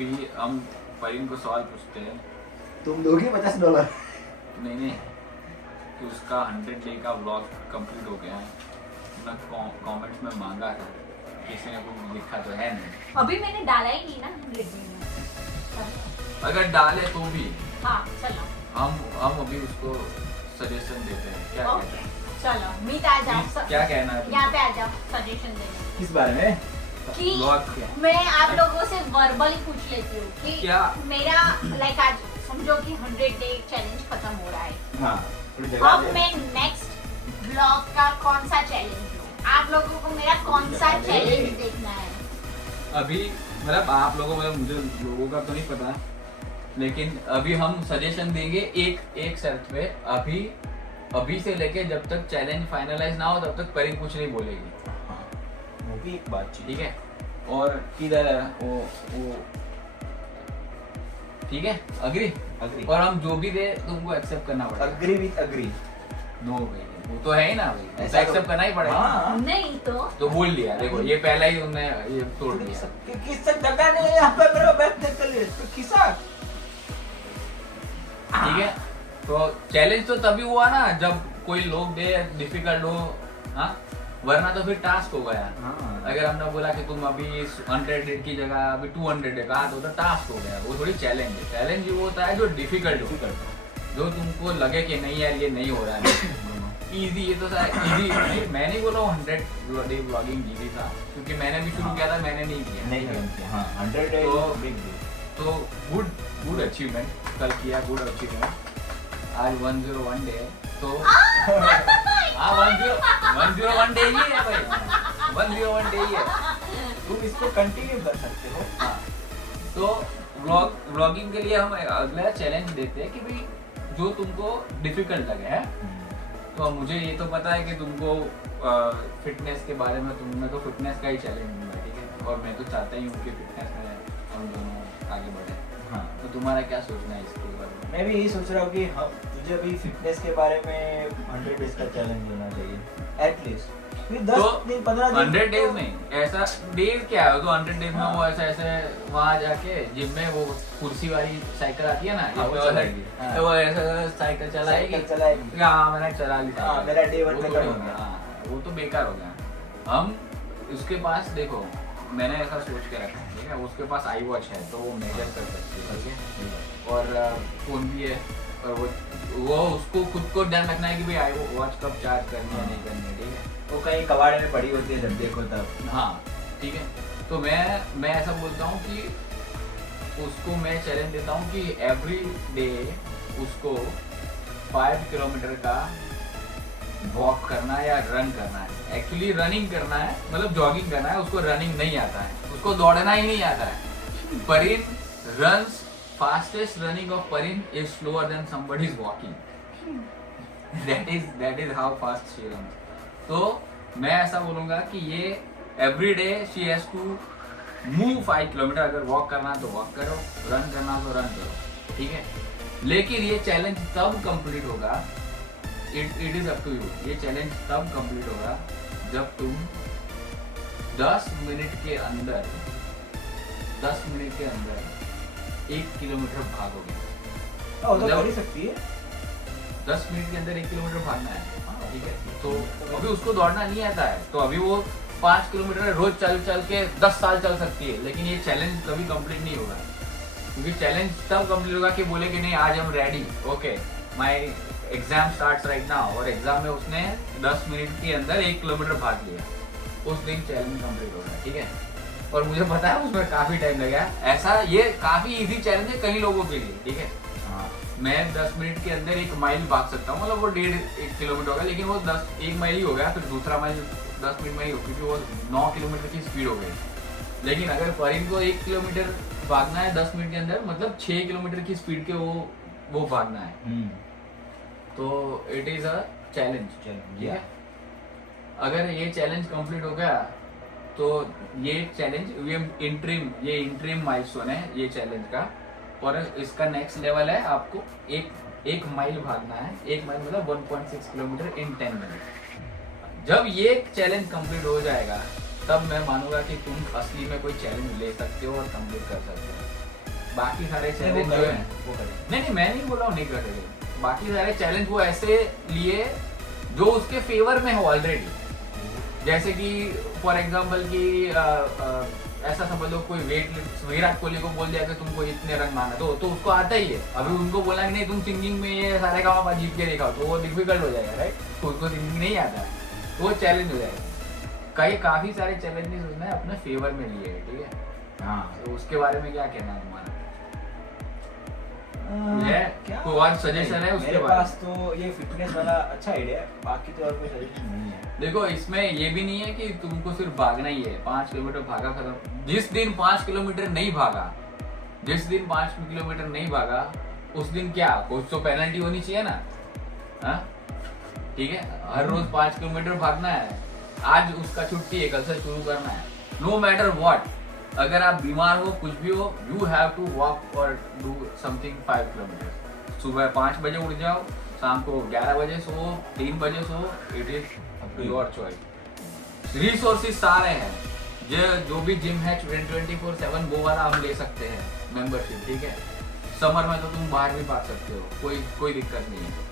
फिर हम परिन को सवाल पूछते हैं। तुम दोगे $50? नहीं कि उसका 100 डे का व्लॉग कंप्लीट हो गया है। मैं कमेंट्स में मांगा था, किसी ने कुछ लिखा तो है नहीं। अभी मैंने डाला ही नहीं ना 100 डे में। अगर डाले तो भी हाँ चलो हम अभी उसको सजेशन देते हैं। क्या कहते हैं? चलो मीत आ जाओ, क्या कहना है यहाँ पे आ जाओ सजेशन देने किस बारे में? कि व्लॉग क्या? मैं आप लोगों से वर्बली पूछ लेती हूँ कि क्या? मेरा लाइक आज समझो कि 100 डे चैलेंज खत्म हो रहा है। हाँ, थोड़ी जगह अब दे। मैं नेक्स्ट ब्लॉग का कौन सा चैलेंज लूँ? आप लोगों को मेरा कौन सा चैलेंज देखना है? अभी मतलब आप लोगों मतलब मुझे लोगों का तो नहीं पता, लेकिन अभी हम सजेशन देंगे एक शर्त पे। अभी से लेके जब तक चैलेंज फाइनलाइज ना हो तब तक परी कुछ नहीं बोलेगी। हाँ, वो भी एक बात ठीक है? और किधर है वो ठीक है? अग्री? अग्री। और हम जो भी दे तुमको एक्सेप्ट करना पड़ेगा। Agree with agree. नो भाई, वो तो है ही ना भाई, ऐसा एक्सेप्ट करना ही पड़ेगा। हाँ। नहीं तो बोल दिया, देखो ये पहला ही उन्होंने ये तोड़ दिया। किससे जगह नहीं है यहाँ पे मेरा बैठने के लिए, तो किसा? ठीक है? तो चैलेंज तो तभी हुआ ना जब कोई लोग दे डिफिकल्ट हो, हाँ? वरना तो फिर टास्क हो गया। हाँ। अगर हमने बोला कि तुम अभी 100 की जगह अभी 200 कहा तो टास्क हो गया, वो थोड़ी चैलेंज है। चैलेंज वो होता है जो डिफिकल्ट हो, जो तुमको लगे कि नहीं यार ये नहीं हो रहा है। इजी, ये तो इजी। मैं नहीं बोल रहा हूँ 100 डे ब्लॉगिंग इजी था, क्योंकि मैंने भी शुरू किया था, मैंने नहीं किया। नहीं किया। हाँ, 100 डे तो- बिग डील। तो गुड अचीवमेंट कल किया, गुड अचीवमेंट। आज 101 डे है तो हाँ 101 डे ही है भाई, 101 डे ही है। तुम इसको कंटिन्यू कर सकते हो। हाँ, तो व्लॉगिंग के लिए हम अगला चैलेंज देते हैं कि भाई जो तुमको डिफिकल्ट लगे है। तो मुझे ये तो पता है कि तुमको फिटनेस के बारे में, तुमने तो फिटनेस का ही चैलेंज दूंगा, ठीक है? और मैं तो चाहता ही हूँ कि फिटनेस में हम दोनों आगे बढ़े। हाँ, तो तुम्हारा क्या सोचना है इसके बारे में? मैं भी यही सोच रहा हूँ कि हम तुझे भी फिटनेस के बारे में 100 डेज का चैलेंज लेना चाहिए एटलीस्ट। फिर 10 दिन 15 दिन 100 डेज तो- नहीं, ऐसा डेज क्या है? तो 100 डेज में वो ऐसे वहाँ जाके जिम में वो कुर्सी वाली साइकिल आती है ना, हाँ, वो चलाएगी। हाँ। तो वो ऐसे साइकिल चलाएगी। साइकिल चलाएगी। हाँ, मैंने चला ली। हाँ, मेरा day one वो में थोड़ी हो हो गया। हाँ, वो तो बेकार हो गया। हम उसके पास देखो, मैंने ऐसा सोच के रखा है, ठीक है? उसके पास आई वॉच है तो वो मेजर कर सकती है, ठीक है? और फोन भी है, और वो उसको खुद को ध्यान रखना है कि भाई आई वॉच कब चार्ज करनी है, नहीं करनी है, ठीक है? वो कहीं कबाड़ में पड़ी होती है जब देखो तब। हाँ, ठीक है। तो मैं ऐसा बोलता हूँ कि उसको मैं चैलेंज देता हूँ कि एवरी डे उसको 5 किलोमीटर का वॉक करना है या रन करना है। एक्चुअली रनिंग करना है, मतलब जॉगिंग करना है। उसको रनिंग नहीं आता है, उसको दौड़ना ही नहीं आता है। परिन runs fastest running of Parin is slower than somebody is walking. That is how fast she runs. तो मैं ऐसा बोलूंगा कि ये every day she has to move 5 kilometre. अगर वॉक करना है तो वॉक करो, रन करना तो रन करो, ठीक है? लेकिन ये चैलेंज तब कंप्लीट होगा, it is up to you. ये चैलेंज तब कंप्लीट होगा जब तुम 10 मिनट के अंदर 1 किलोमीटर भागोगे। वो तो जब- कर ही सकती है। 10 मिनट के अंदर 1 किलोमीटर भागना है, ठीक है? तो अभी उसको दौड़ना नहीं आता है, तो अभी वो 5 किलोमीटर रोज चल के 10 साल चल सकती है, लेकिन ये चैलेंज कभी कंप्लीट नहीं होगा। क्योंकि चैलेंज तब कंप्लीट होगा कि बोले कि नहीं आज हम ready, okay my exam starts right now, और एग्जाम में उसने 10 मिनट के अंदर 1 किलोमीटर भाग लिया, उस दिन चैलेंज कंप्लीट होगा, ठीक है? और मुझे पता है उसमें काफी टाइम लगा। ऐसा ये काफी इजी चैलेंज है कई लोगों के लिए, ठीक है? हाँ, मैं 10 मिनट के अंदर 1 माइल भाग सकता हूँ, मतलब वो 1.5 किलोमीटर होगा, लेकिन वो 1 माइल ही हो गया। फिर दूसरा माइल 10 मिनट में ही हो, क्योंकि वो 9 किलोमीटर की स्पीड हो गई। लेकिन अगर परिन को 1 किलोमीटर भागना है 10 मिनट के अंदर, मतलब 6 किलोमीटर की स्पीड के वो भागना है। तो इट इज अ चैलेंज, ठीक है? अगर ये चैलेंज कंप्लीट हो गया तो ये चैलेंज ये इंट्रीम माइलस्टोन है ये चैलेंज का। और इसका नेक्स्ट लेवल है, आपको एक माइल भागना है। 1 माइल मतलब 1.6 किलोमीटर इन 10 मिनट। जब ये चैलेंज कंप्लीट हो जाएगा तब मैं मानूंगा कि तुम असली में कोई चैलेंज ले सकते हो और कंप्लीट कर सकते हो। बाकी सारे वो चैलेंज जो है, वो करें। नहीं मैं नहीं बोल रहा हूँ नहीं कर सके, बाकी सारे चैलेंज वो ऐसे लिए जो उसके फेवर में हो ऑलरेडी। जैसे कि फॉर एग्जांपल कि ऐसा समझ लो कोई विराट कोहली को बोल दिया कि तुमको इतने रन मारना, तो उसको आता ही है। अभी उनको बोला कि नहीं तुम सिंगिंग में ये सारे काम जीत के दिखाओ, तो वो डिफिकल्ट हो जाएगा राइट, तो उसको सिंगिंग नहीं आता है, तो वो चैलेंज हो जाएगा। काफी सारे चैलेंजेस उसने अपने फेवर में लिए है, ठीक है। हाँ, तो उसके बारे में क्या कहना है तुम्हारा? कोई और सजेशन है उसके मेरे बारे पास तो ये फिटनेस वाला अच्छा आइडिया है, बाकी तो और कोई सजेशन नहीं है। देखो इसमें ये भी नहीं है कि तुमको सिर्फ भागना ही है, 5 किलोमीटर भागा खत्म। जिस दिन 5 किलोमीटर नहीं भागा, जिस दिन 5 किलोमीटर नहीं भागा उस दिन क्या कुछ तो पेनल्टी होनी चाहिए ना, हाँ ठीक है। हर रोज 5 किलोमीटर भागना है, आज उसका छुट्टी है, कल से शुरू करना है। नो मैटर व्हाट, अगर आप बीमार हो कुछ भी हो, यू हैव टू वॉक और डू समथिंग 5 किलोमीटर। सुबह 5 बजे उठ जाओ, शाम को 11 बजे सो, 3 बजे सो, it is your choice. Resources सारे हैं, जो भी जिम है 24/7 वो वाला हम ले सकते हैं मेंबरशिप, ठीक है। समर में तो तुम बाहर भी भाग सकते हो, कोई दिक्कत नहीं है।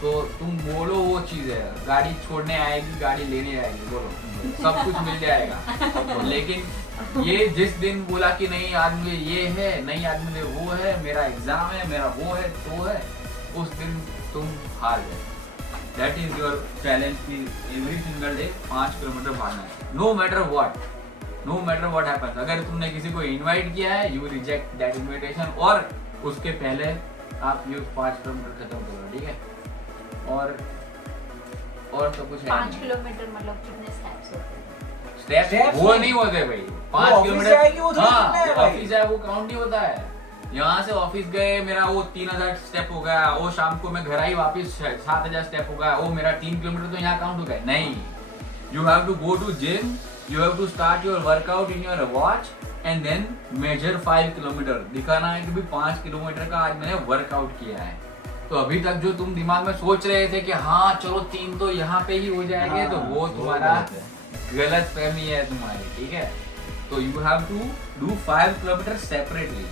तो तुम बोलो वो चीज है, गाड़ी छोड़ने आएगी, गाड़ी लेने आएगी, बोलो सब कुछ मिल जाएगा। लेकिन ये जिस दिन बोला कि नहीं आज मुझे ये है, नहीं आज मुझे वो है, मेरा एग्जाम है, मेरा वो है तो है, उस दिन तुम हार गए। दैट इज योर चैलेंज की एवरी सिंगल डे 5 किलोमीटर भागना है, नो मैटर व्हाट हैपेंस। अगर तुमने किसी को इनवाइट किया है, यू रिजेक्ट दैट इनविटेशन, और उसके पहले आप ये 5 किलोमीटर खत्म करो, ठीक है। और तो कुछ है 5 किलोमीटर मतलब कितने स्टेप्स होते हैं? स्टेप्स वो नहीं होते भाई, 5 किलोमीटर हाँ, ऑफिस है वो काउंट नहीं होता है। यहाँ से ऑफिस गए, मेरा वो 3000 स्टेप हो गया, वो शाम को मैं घर आई वापस 7000 स्टेप हो गया, वो मेरा 3 किलोमीटर तो यहाँ काउंट हो गया। नहीं, you have to go to gym, you have to start your workout in your watch and then measure 5 kilometre, दिखाना है कि भी 5 किलोमीटर का आज मैंने वर्कआउट किया है। तो अभी तक जो तुम दिमाग में सोच रहे थे कि हाँ चलो 3 तो यहाँ पे ही हो जाएंगे, तो वो तुम्हारा गलत फहमी है तुम्हारी, ठीक है। तो you have to do 5 kilometre separately,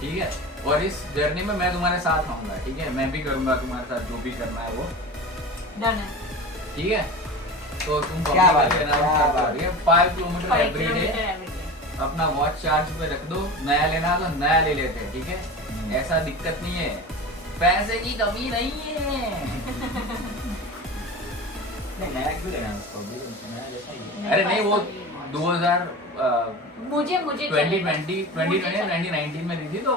ठीक है। और इस जर्नी में मैं तुम्हारे साथ आऊंगा, ठीक है, मैं भी करूंगा तुम्हारे साथ जो भी करना है वो, डन है, ठीक है। तो तुम क्या बात है, 5 kilometre 5 every day kilometre every day. अपना वॉच चार्ज पे रख दो, नया लेना तो नया ले लेते हैं, ठीक है। ऐसा दिक्कत नहीं है, पैसे की कमी नहीं है। नहीं नया क्यों लेना उसको, नया जैसा ही है। अरे नहीं वो 2000 मुझे 2019 में दी थी, तो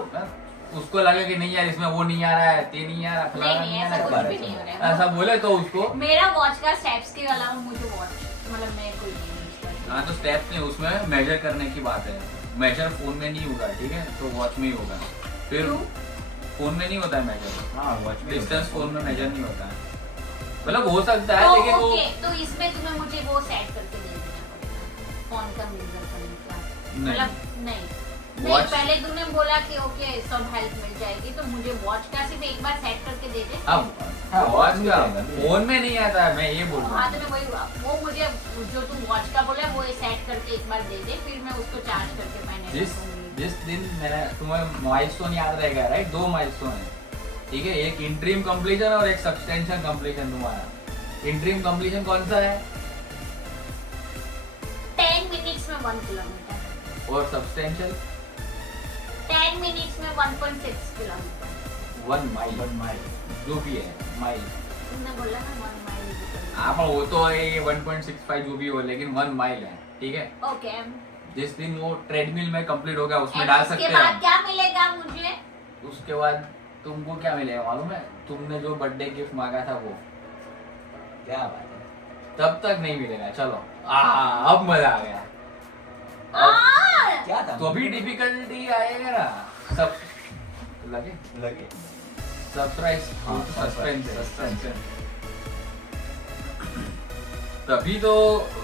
उसको लगा कि नहीं यार इसमें वो नहीं आ रहा है, ते नहीं आ रहा, फलाना नहीं, नहीं आ ऐसा रहा, कुछ भी नहीं हो रहा है। ऐसा बोले तो उसको मेरा वॉच का स्टेप्स के अलावा मुझे वॉच मतलब मैं कोई नहीं यूज करती। हाँ, तो स्टेप नहीं, उसमें मेजर करने की बात है। मेजर फोन में नहीं होगा, ठीक है, तो वॉच में ही होगा। फिर फोन में नहीं होता है मेजर, हाँ वॉच में डिस्टेंस फोन में मेजर नहीं होता है, मतलब हो सकता है लेकिन वो तो इसमें तुम्हें मुझे वो सेट करके दे देना पड़ेगा, फोन का मेजर करने का, मतलब नहीं पहले तुमने बोला कि ओके सब हेल्प मिल जाएगी, तो मुझे वॉच का सिर्फ एक बार सेट करके दे दे। अब वॉच का फोन में नहीं आता है, मैं ये बोल रहा हूँ। हाँ, तो मैं वही वो मुझे जो तुम वॉच का बोला वो सेट करके एक बार दे दे, फिर मैं उसको चार्ज करके पहने। जिस दिन मैंने तुम्हें माइलस्टोन याद रहेगा राइट, 2 माइलस्टोन है, ठीक है, एक इंट्रीम कंप्लीशन और एक सब्सटेंशियल कंप्लीशन। तुम्हारा इंट्रीम कंप्लीशन कौन सा है? 10 मिनट्स में 1 किलोमीटर और सब्सटेंशियल 10 मिनट्स में 1.6 किलोमीटर। 1 माइल जो भी है माइल, तुमने बोला ना 1 माइल। हाँ पर वो तो है 1.65 जो भी हो, लेकिन 1 माइल है, ठीक है। ओके, जिस दिन वो ट्रेडमिल में कंप्लीट हो गया उसमें डाल सकते हैं। उसके बाद क्या मिलेगा मुझे? उसके बाद तुमको क्या मिलेगा मालूम है? तुमने जो बर्थडे गिफ्ट मांगा था वो, क्या बात है, तब तक नहीं मिलेगा। चलो अब मजा आ गया। क्या था तो अभी डिफिकल्टी आएगा ना, सब लगे सरप्राइज, सस्पेंस। तभी तो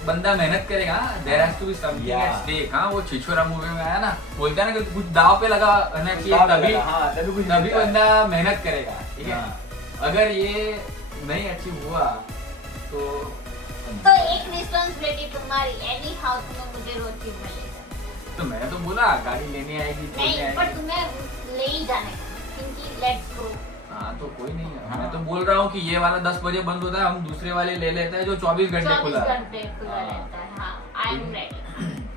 बंदा मेहनत करेगा। There has to be something at stake. हाँ, वो छिछोरा मूवी में आया ना, बोलता है ना कि कुछ दाव पे लगा रहना चाहिए, तभी बंदा मेहनत करेगा, ठीक है। अगर ये नहीं अचीव हुआ तो एक रिस्पांसिबिलिटी तुम्हारी, एनी हाउ तुम्हें मुझे रोज जिम में ले जाना। तो मैंने तो बोला गाड़ी लेने आएगी छोड़ने नहीं पर आएगी। तुम्हें ले ही जाने का क्योंकि लेट्स गो। हाँ तो कोई नहीं है, हाँ। मैं तो बोल रहा हूँ कि ये वाला 10 बजे बंद होता है, हम दूसरे वाले ले लेते हैं जो 24 घंटे 24 खुला है। घंटे खुला रहता है। हाँ आई एम रेडी।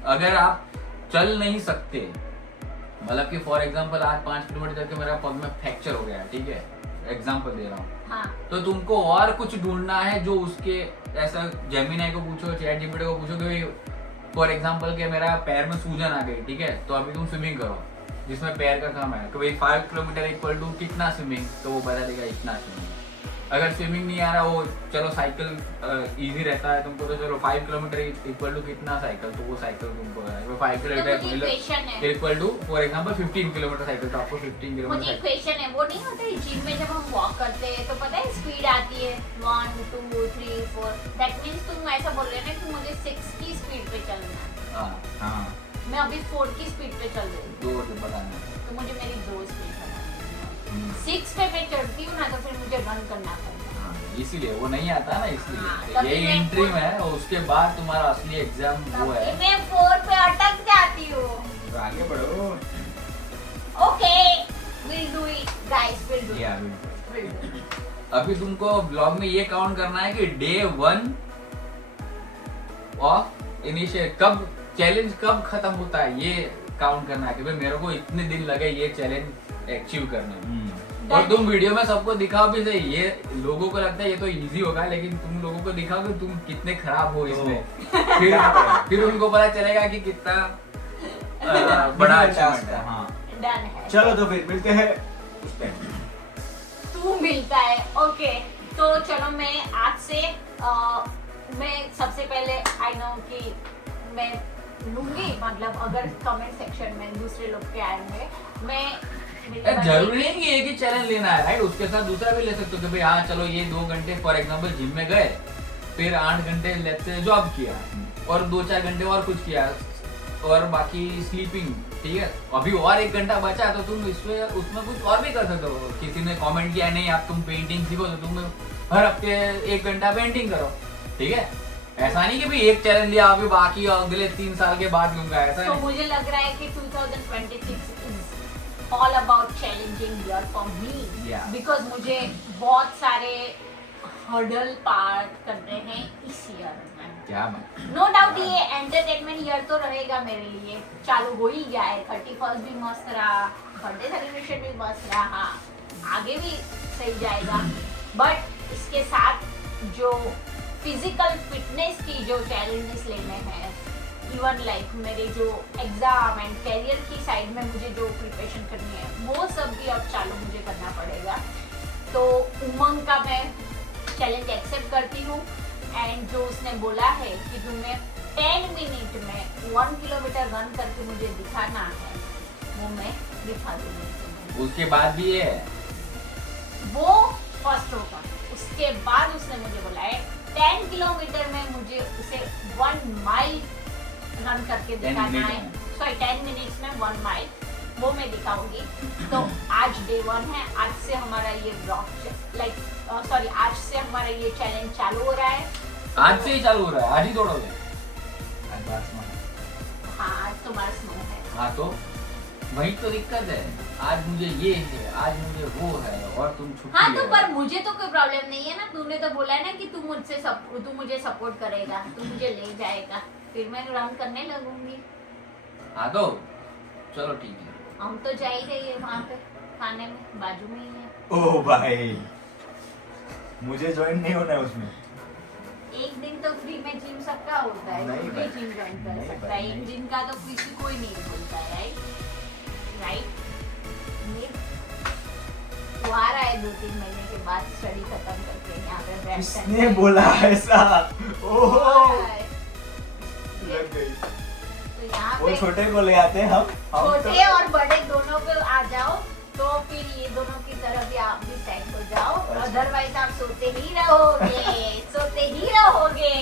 अगर आप चल नहीं सकते, मतलब कि फॉर एग्जांपल आज 5 किलोमीटर चल के मेरा पग में फ्रैक्चर हो गया, ठीक है, एग्जांपल दे रहा हूँ, हाँ तो तुमको और कुछ ढूंढना है जो उसके ऐसा जेमिनी को पूछो, चैट जीपीटी को पूछो कि फॉर एग्जांपल कि मेरा पैर में सूजन आ गई, ठीक है, तो अभी तुम स्विमिंग करो जिसमें पैर का काम है, कि भाई 5 किलोमीटर इक्वल टू कितना स्विमिंग, तो वो बता देगा इतना स्विमिंग। अगर स्विमिंग नहीं आ रहा, वो चलो साइकिल इजी रहता है तुमको, तो चलो 5 किलोमीटर इक्वल टू कितना साइकिल, तो वो साइकिल तुमको 5 तो मुझे किलोमीटर क्वेश्चन है, equal to for example 15 kilometre cycle, तो आपको 15 मुझे किलोमीटर क्वेश्चन है, वो नहीं होता है जिम में जब हम वॉक करते हैं तो पता है स्पीड आती है 1 2 3 4, दैट मींस तुम ऐसा बोल रहे हो ना कि मुझे 6 की स्पीड पे चलना है। हाँ हाँ मैं अभी 4 की स्पीड पे चल रही हूँ, दो तो बताना। तो मुझे मेरी 2 स्पीड बनानी है। 6 पे मैं चढ़ती हूँ ना तो फिर मुझे रन करना पड़ता है। हाँ, इसीलिए वो नहीं आता ना, हाँ, इसलिए तभी यही मैं एंट्री में फोर- है, और उसके बाद तुम्हारा असली एग्जाम वो है। तभी मैं 4 पे अटक जाती हूँ। तो आगे बढ़ो। Okay will do it guys, will do या इट, विल डू इट। अभी तुमको ब्लॉग में ये काउंट करना है कि डे 1 ऑफ इनिशिएट कब चैलेंज कब खत्म होता है, ये काउंट करना है कि भाई मेरे को इतने दिन लगे ये चैलेंज अचीव करने में। और तुम वीडियो में सबको दिखाओ भी सही, ये लोगों को लगता है ये तो इजी होगा, लेकिन तुम लोगों को दिखाओ कि तुम कितने खराब हो इसमें, फिर उनको पता चलेगा कि कितना बड़ा अचीवमेंट है। हाँ डन है। चलो तो फिर मिलते हैं उस टाइम। तू मिलता है, ओके। तो चलो मैं आज से मैं सबसे पहले आई नो कि मैं लूंगी, मतलब अगर कमेंट सेक्शन में दूसरे लोग के आएंगे, मैं जरूरी नहीं कि एक ही चैलेंज लेना है, राइट, उसके साथ दूसरा भी ले सकते हो कि भाई हाँ चलो ये 2 घंटे फॉर एग्जांपल जिम में गए, फिर 8 घंटे लेट्स से जॉब किया, और 2-4 घंटे और कुछ किया, और बाकी स्लीपिंग, ठीक है, अभी और 1 घंटा बचा तो तुम इसमें उसमें कुछ और भी कर सकते हो। किसी ने कमेंट किया नहीं आप तुम पेंटिंग सीखो, तो तुम हर हफ्ते 1 घंटा पेंटिंग करो, ठीक है। ऐसा नहीं कि भाई एक चैलेंज लिया अभी बाकी अगले 3 साल के बाद लूंगा, ऐसा तो नहीं। मुझे लग रहा है कि 2026 is all about challenging year for me, Yeah. Because मुझे बहुत सारे हर्डल पार करने हैं इस ईयर में। क्या बात। नो डाउट ये एंटरटेनमेंट ईयर तो रहेगा मेरे लिए, चालू हो ही गया है। 31st भी मस्त रहा, बर्थडे सेलिब्रेशन भी मस्त रहा, हाँ, आगे भी सही जाएगा। बट इसके साथ जो फिजिकल फिटनेस की जो चैलेंजेस लेने हैं, इवन लाइक मेरे जो एग्जाम एंड कैरियर की साइड में मुझे जो प्रिपरेशन करनी है, वो सब भी अब चालू मुझे करना पड़ेगा। तो उमंग का मैं चैलेंज एक्सेप्ट करती हूँ, एंड जो उसने बोला है कि तुम्हें 10 मिनट में 1 किलोमीटर रन करके मुझे दिखाना है, वो मैं दिखा दूंगी। उसके बाद भी ये है, वो फर्स्ट होगा। उसके बाद उसने मुझे बोला है 10 किलोमीटर में मुझे उसे 1 माइल रन करके 10 दिखाना मिनट है। में। सॉरी 10 मिनट्स में 1 माइल, वो मैं दिखाऊंगी। तो आज डे 1 है, आज से हमारा ये ब्लॉग सॉरी आज से हमारा ये चैलेंज चालू हो रहा है। आज से ही चालू हो रहा है, आज ही दौड़ोगे। हाँ आज तुम्हारा स्नो है। हाँ तो वही तो दिक्कत है, आज मुझे ये है, आज मुझे वो है, और तुम छुट्टी हाँ तो है। पर मुझे तो कोई प्रॉब्लम नहीं है ना, तूने तो बोला है ना कि तू मुझे सपोर्ट करेगा, तू मुझे ले जाएगा, फिर मैं रन करने लगूंगी। हाँ तो चलो ठीक है। हम तो जा ही रही है वहाँ पे खाने में, बाजू में ही है। ओ भाई मुझे ज्वाइन नहीं होना है उसमें। एक दिन तो फ्री में जिम सबका होता है, नहीं तू भी भाई, जिम ज्वाइन कर नहीं सकता भाई, है। एक नहीं। दिन का तो किसी कोई नहीं बोलता है, राइट। वो आ रहा है 2-3 महीने के बाद स्टडी खत्म करके यहाँ पे बैठ किसने बोला ऐसा? ओह लग गई। तो यहाँ वो पे छोटे को ले आते हैं हम छोटे और बड़े दोनों पे आ जाओ, तो फिर ये दोनों की तरफ भी आप भी सेट हो जाओ, अच्छा। अदरवाइज आप सोते ही रहोगे सोते ही रहोगे।